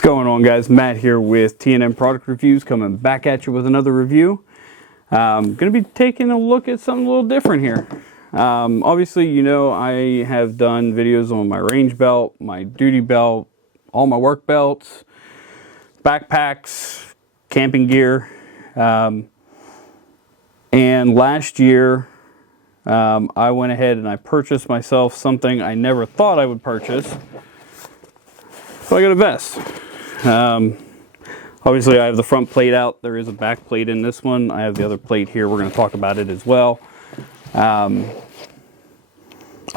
What's going on, guys? Matt here with T&M Product Reviews, coming back at you with another review. I'm going to be taking a look at something a little different here. Obviously, you know, I have done videos on my range belt, my duty belt, all my work belts, backpacks, camping gear. And last year, I went ahead and I purchased myself something I never thought I would purchase. So I got a vest. Obviously I have the front plate out. There is a back plate in this one. I have the other plate here. We're going to talk about it as well. I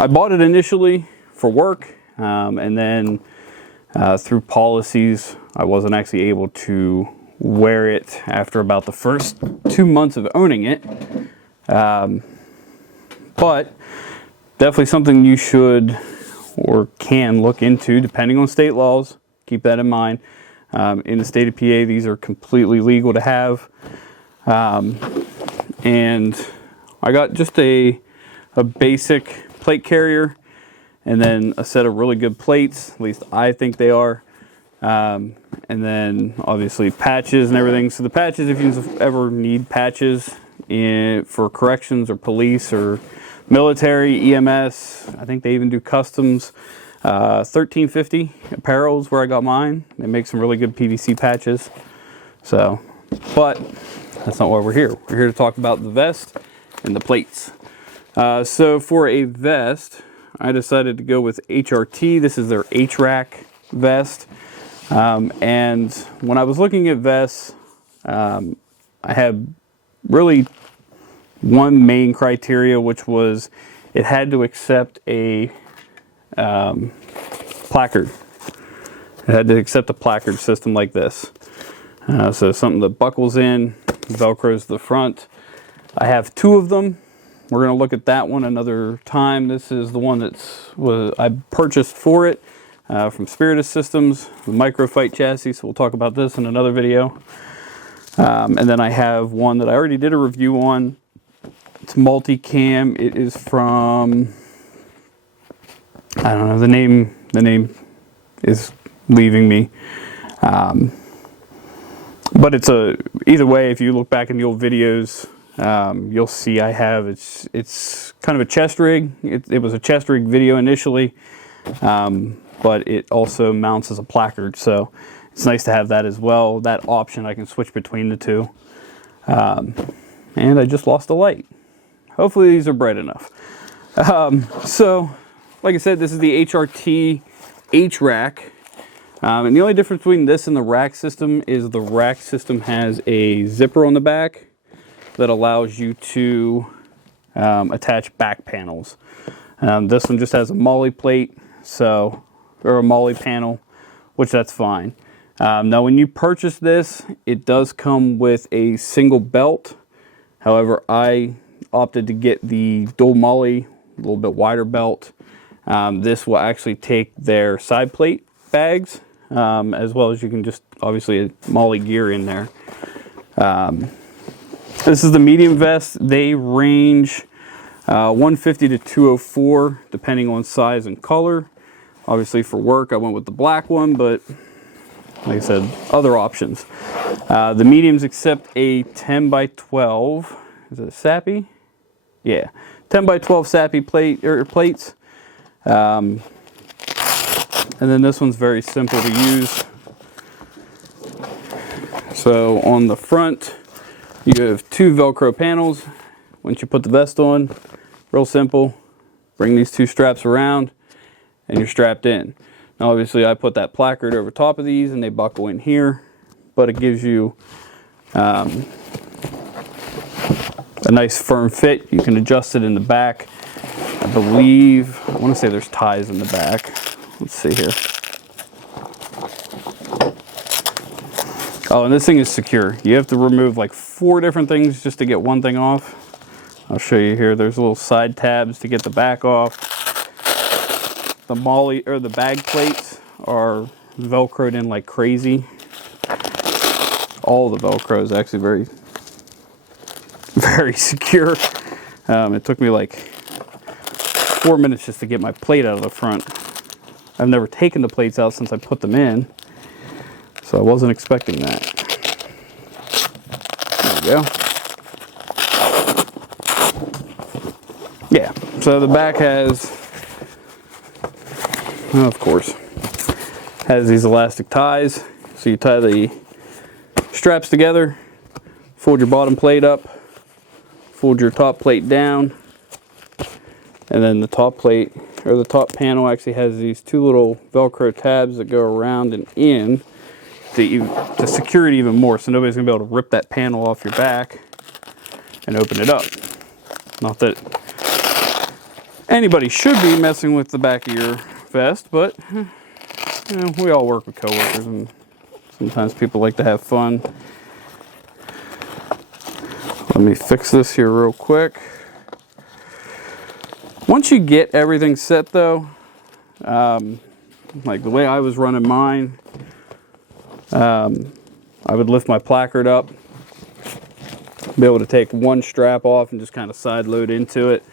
bought it initially for work, and then through policies I wasn't actually able to wear it after about the first 2 months of owning it. But definitely something you should or can look into depending on state laws. Keep that in mind. In the state of PA, these are completely legal to have. And I got just a basic plate carrier and then a set of really good plates, at least I think they are. And then obviously patches and everything. So the patches, if you ever need patches for corrections or police or military, EMS, I think they even do customs. 1350 apparel is where I got mine. They make some really good PVC patches. So, but that's not why we're here. We're here to talk about the vest and the plates. So for a vest, I decided to go with HRT. This is their HRAC vest. And when I was looking at vests, I had really one main criteria, which was it had to accept a placard. It had to accept a placard system like this. So something that buckles in, velcros to the front. I have two of them. We're going to look at that one another time. This is the one I purchased for it from Spirit Systems, the Microfight chassis. So we'll talk about this in another video. And then I have one that I already did a review on. It's multicam. It is from, I don't know, the name is leaving me. But it's either way, if you look back in the old videos, you'll see I have, it's kind of a chest rig. It was a chest rig video initially, but it also mounts as a placard. So it's nice to have that as well. That option, I can switch between the two. And I just lost a light. Hopefully these are bright enough. So, like I said, this is the HRT HRAC. And the only difference between this and the rack system is the rack system has a zipper on the back that allows you to attach back panels. This one just has a MOLLE plate, or a MOLLE panel, which that's fine. Now when you purchase this, it does come with a single belt. However, I opted to get the dual MOLLE, a little bit wider belt. This will actually take their side plate bags, as well as you can just obviously MOLLE gear in there. This is the medium vest. They range 150 to 204 depending on size and color. Obviously for work I went with the black one, but like I said, other options. The mediums accept a 10 by 12. Is it a SAPI? Yeah, 10 by 12 SAPI plates. And then this one's very simple to use. So on the front, you have two Velcro panels. Once you put the vest on, real simple. Bring these two straps around and you're strapped in. Now obviously I put that placard over top of these and they buckle in here, but it gives you a nice firm fit. You can adjust it in the back. I believe, I want to say there's ties in the back. Let's see here. Oh, and this thing is secure. You have to remove like 4 different things just to get one thing off. I'll show you here. There's little side tabs to get the back off. The MOLLE or the bag plates are Velcroed in like crazy. All the Velcro is actually very, very secure. It took me like 4 minutes just to get my plate out of the front. I've never taken the plates out since I put them in. So I wasn't expecting that. There we go. Yeah, so the back has, well, of course, has these elastic ties. So you tie the straps together, fold your bottom plate up, fold your top plate down, and then the top plate, or the top panel, actually has these two little Velcro tabs that go around and in to secure it even more, so nobody's gonna be able to rip that panel off your back and open it up. Not that anybody should be messing with the back of your vest, but you know, we all work with coworkers, and sometimes people like to have fun. Let me fix this here real quick. Once you get everything set though, like the way I was running mine, I would lift my placard up, be able to take one strap off and just kind of side load into it.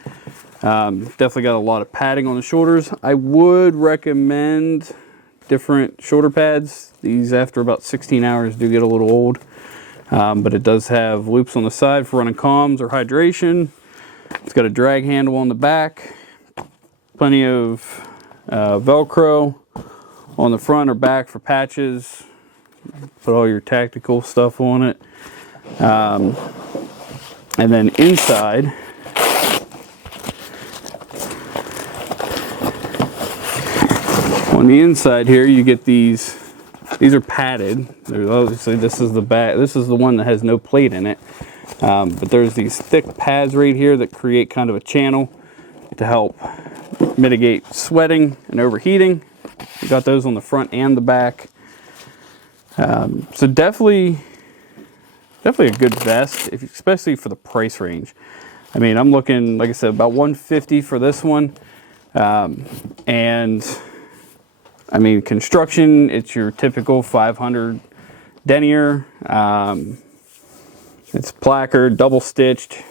Definitely got a lot of padding on the shoulders. I would recommend different shoulder pads. These, after about 16 hours, do get a little old. But it does have loops on the side for running comms or hydration. It's got a drag handle on the back. Plenty of Velcro on the front or back for patches. Put all your tactical stuff on it. And then inside, on the inside here, you get these. These are padded. There's obviously, this is the back. This is the one that has no plate in it. But there's these thick pads right here that create kind of a channel to help mitigate sweating and overheating. We got those on the front and the back. So definitely a good vest, especially for the price range. I mean, I'm looking, like I said, about $150 for this one, and I mean, construction, it's your typical 500 denier. It's placard, double stitched.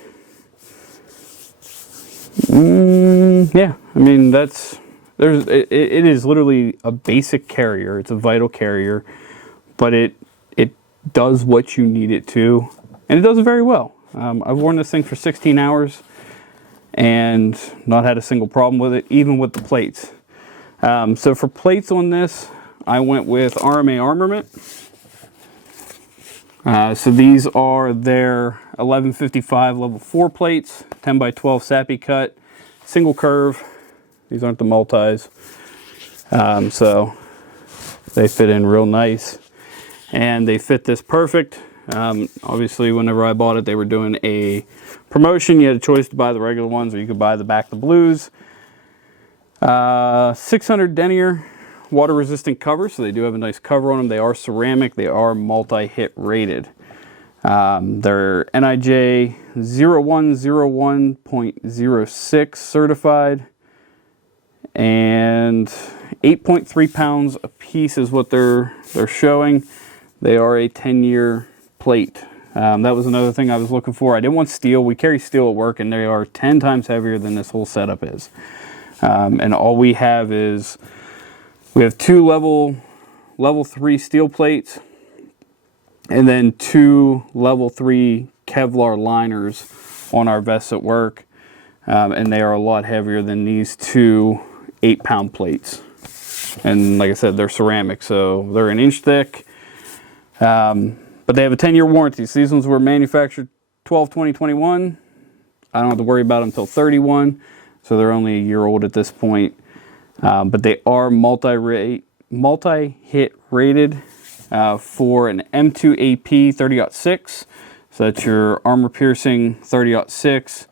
Yeah, I mean, it is literally a basic carrier. It's a vital carrier, but it does what you need it to, and it does it very well. I've worn this thing for 16 hours and not had a single problem with it, even with the plates. So for plates on this, I went with RMA Armament. So these are their 1155 level 4 plates, 10 by 12 sappy cut, single curve. These aren't the multis. So they fit in real nice, and they fit this perfect. Obviously, whenever I bought it, they were doing a promotion. You had a choice to buy the regular ones, or you could buy the back the blues. 600 denier water resistant cover, so they do have a nice cover on them. They are ceramic, they are multi-hit rated. They're NIJ 0101.06 certified, and 8.3 pounds a piece is what they're showing. They are a 10-year plate. That was another thing I was looking for. I didn't want steel. We carry steel at work, and they are 10 times heavier than this whole setup is. And all we have is, we have two level 3 steel plates, and then 2 level 3 Kevlar liners on our vests at work. And they are a lot heavier than these 2 8-pound plates. And like I said, they're ceramic, so they're an inch thick. But they have a 10-year warranty. So these ones were manufactured 12/20/21. I don't have to worry about them until 31. So they're only a year old at this point. But they are multi-hit rated for an M2 AP 30-06. So that's your armor piercing 30-06.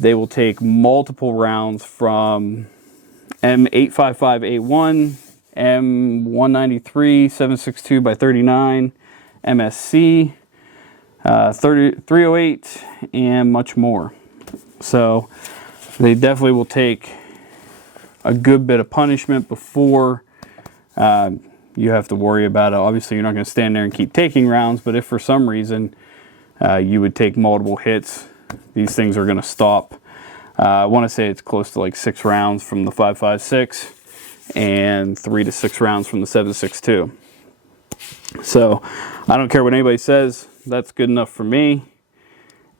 They will take multiple rounds from M855A1, M193 762 by 39, MSC 308, and much more. So they definitely will take a good bit of punishment before you have to worry about it. Obviously, you're not going to stand there and keep taking rounds, but if for some reason you would take multiple hits, these things are going to stop. I want to say it's close to like 6 rounds from the 5.56 and 3 to 6 rounds from the 7.62. So I don't care what anybody says, that's good enough for me.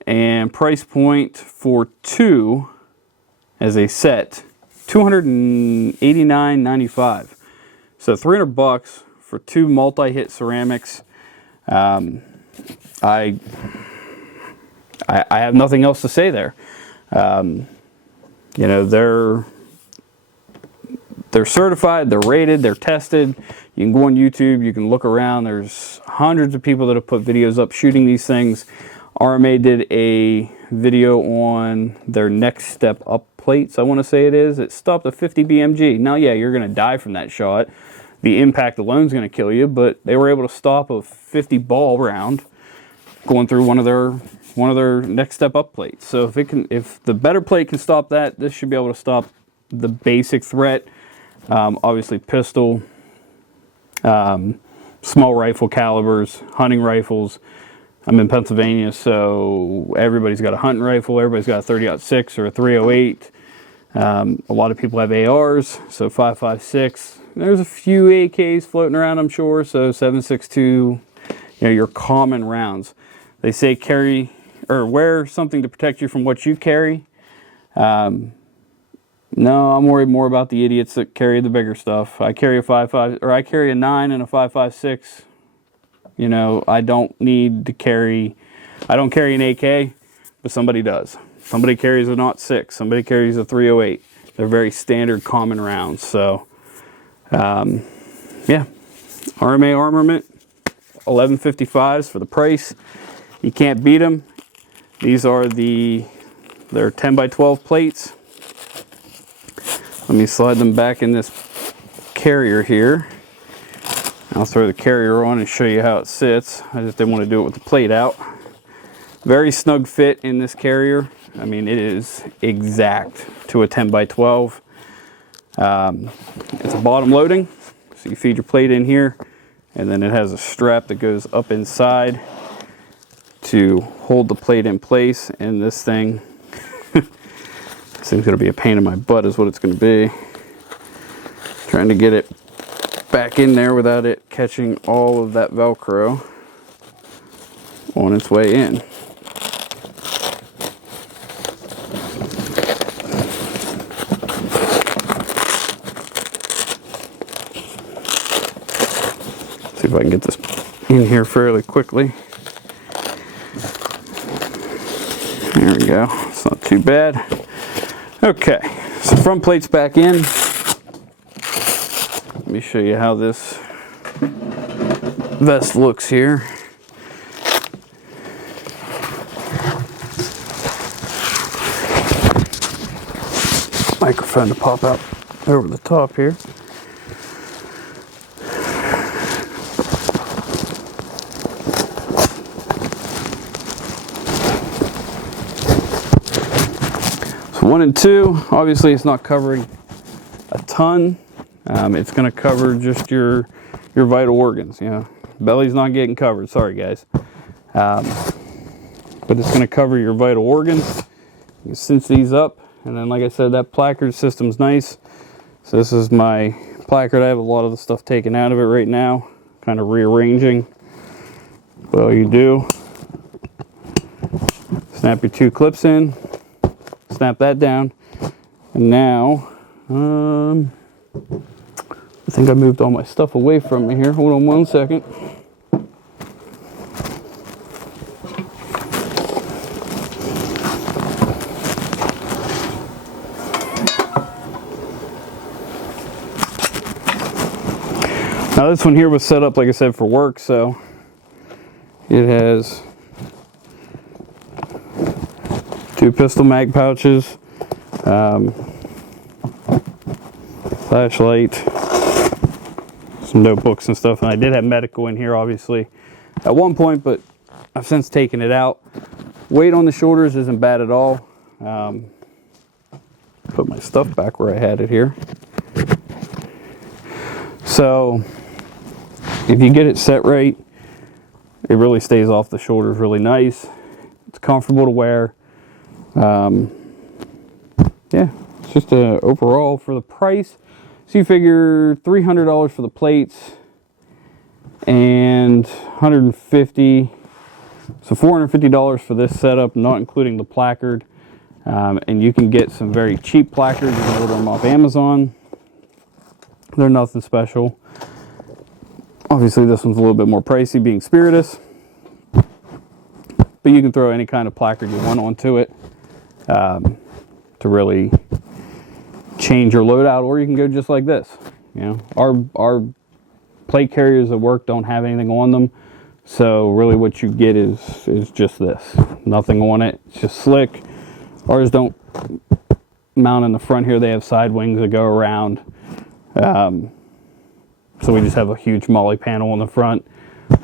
And price point for 2 as a set, $289.95. So $300 for 2 multi-hit ceramics. I have nothing else to say there. You know, they're certified, they're rated, they're tested. You can go on YouTube, you can look around. There's hundreds of people that have put videos up shooting these things. RMA did a video on their next step up plates, I want to say it is. It stopped at 50 BMG. Now, yeah, you're going to die from that shot. The impact alone is going to kill you, but they were able to stop a 50 ball round going through one of their next step up plates. So if the better plate can stop that, this should be able to stop the basic threat. Obviously pistol, small rifle calibers, hunting rifles. I'm in Pennsylvania, so everybody's got a hunting rifle, everybody's got a 30-06 or a 308. A lot of people have ARs, so 5.56. There's a few AKs floating around, I'm sure, so 7.62, you know, your common rounds. They say carry or wear something to protect you from what you carry. No, I'm worried more about the idiots that carry the bigger stuff. I carry a 5.5, or I carry a 9 and a 5.56. You know, I don't need to carry, I don't carry an AK, but somebody does. Somebody carries a 06, somebody carries a 308. They're very standard common rounds. So, yeah, RMA Armament, 1155s for the price. You can't beat them. These are they're 10x12 plates. Let me slide them back in this carrier here. I'll throw the carrier on and show you how it sits. I just didn't want to do it with the plate out. Very snug fit in this carrier. I mean, it is exact to a 10x12. It's a bottom loading, so you feed your plate in here, and then it has a strap that goes up inside to hold the plate in place. And this thing, this thing's gonna be a pain in my butt is what it's gonna be. Trying to get it back in there without it catching all of that Velcro on its way in. See if I can get this in here fairly quickly. There we go. It's not too bad. Okay, so front plate's back in. Let me show you how this vest looks here. Microphone to pop out over the top here. So 1 and 2, obviously it's not covering a ton. It's going to cover just your vital organs. You know, belly's not getting covered. Sorry, guys. But it's going to cover your vital organs. You can cinch these up, and then, like I said, that placard system's nice. So this is my placard. I have a lot of the stuff taken out of it right now, kind of rearranging. But all you do, snap your 2 clips in, snap that down, and now, I think I moved all my stuff away from me here. Hold on 1 second. Now this one here was set up, like I said, for work, so it has 2 pistol mag pouches, flashlight, some notebooks and stuff, and I did have medical in here obviously at one point, but I've since taken it out. Weight on the shoulders isn't bad at all. Put my stuff back where I had it here. So if you get it set right, it really stays off the shoulders really nice. It's comfortable to wear. Yeah, it's just overall for the price. So you figure $300 for the plates and $150. So $450 for this setup, not including the placard. And you can get some very cheap placards. You can order them off Amazon. They're nothing special. Obviously, this one's a little bit more pricey, being Spiritus. But you can throw any kind of placard you want onto it to really change your loadout, or you can go just like this. You know, our plate carriers at work don't have anything on them, so really what you get is just this. Nothing on it. It's just slick. Ours don't mount in the front here. They have side wings that go around. So we just have a huge molly panel on the front,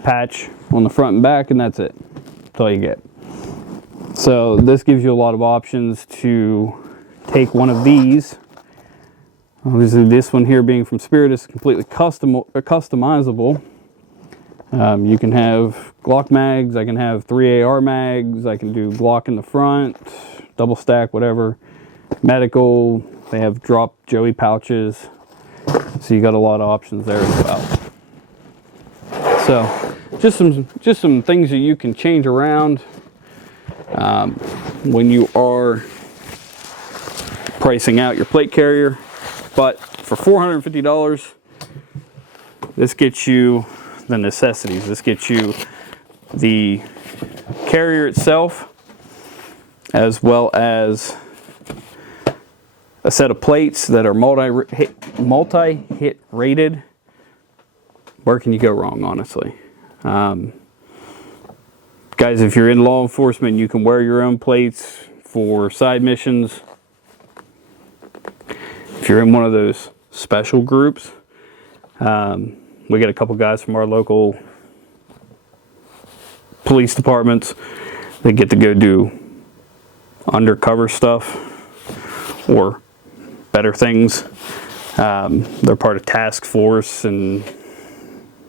patch on the front and back, and that's it. That's all you get. So this gives you a lot of options to take one of these. Obviously this one here being from Spiritus is completely customizable. You can have Glock mags, I can have 3AR mags, I can do Glock in the front, double stack, whatever. Medical, they have drop Joey pouches. So you got a lot of options there as well. So just some things that you can change around when you are pricing out your plate carrier. But for $450, this gets you the necessities. This gets you the carrier itself, as well as a set of plates that are multi-hit rated. Where can you go wrong, honestly? Guys, if you're in law enforcement, you can wear your own plates for side missions. If you're in one of those special groups, we get a couple guys from our local police departments that get to go do undercover stuff or better things. They're part of task force and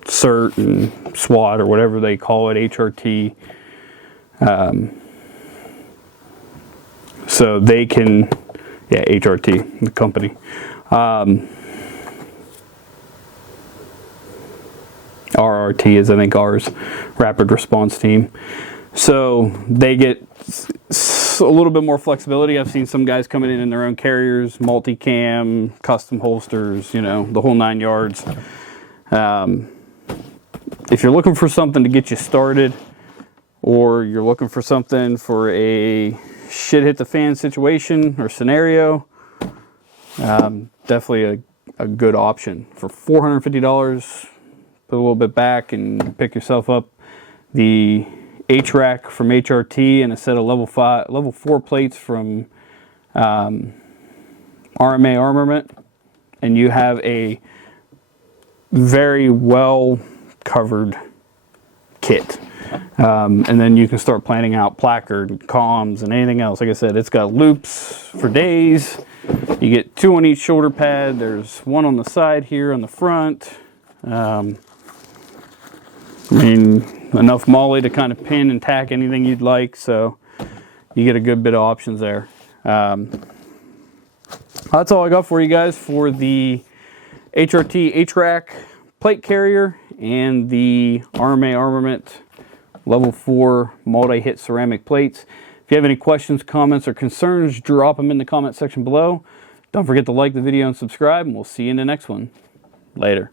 CERT and SWAT, or whatever they call it, HRT. So they can, yeah, HRT, the company. RRT is, I think, ours, Rapid Response Team. So they get a little bit more flexibility. I've seen some guys coming in their own carriers, multicam, custom holsters, you know, the whole 9 yards. If you're looking for something to get you started, or you're looking for something for a shit hit the fan situation or scenario, definitely a good option. For $450, put a little bit back and pick yourself up the HRAC from HRT and a set of level 4 plates from RMA Armament, and you have a very well covered kit. And then you can start planning out placard, comms, and anything else. Like I said, it's got loops for days. You get 2 on each shoulder pad. There's 1 on the side here on the front. I mean, enough molly to kind of pin and tack anything you'd like, so you get a good bit of options there. That's all I got for you guys for the HRT HRAC plate carrier and the RMA Armament level 4 multi-hit ceramic plates. If you have any questions, comments, or concerns, drop them in the comment section below. Don't forget to like the video and subscribe, and we'll see you in the next one. Later.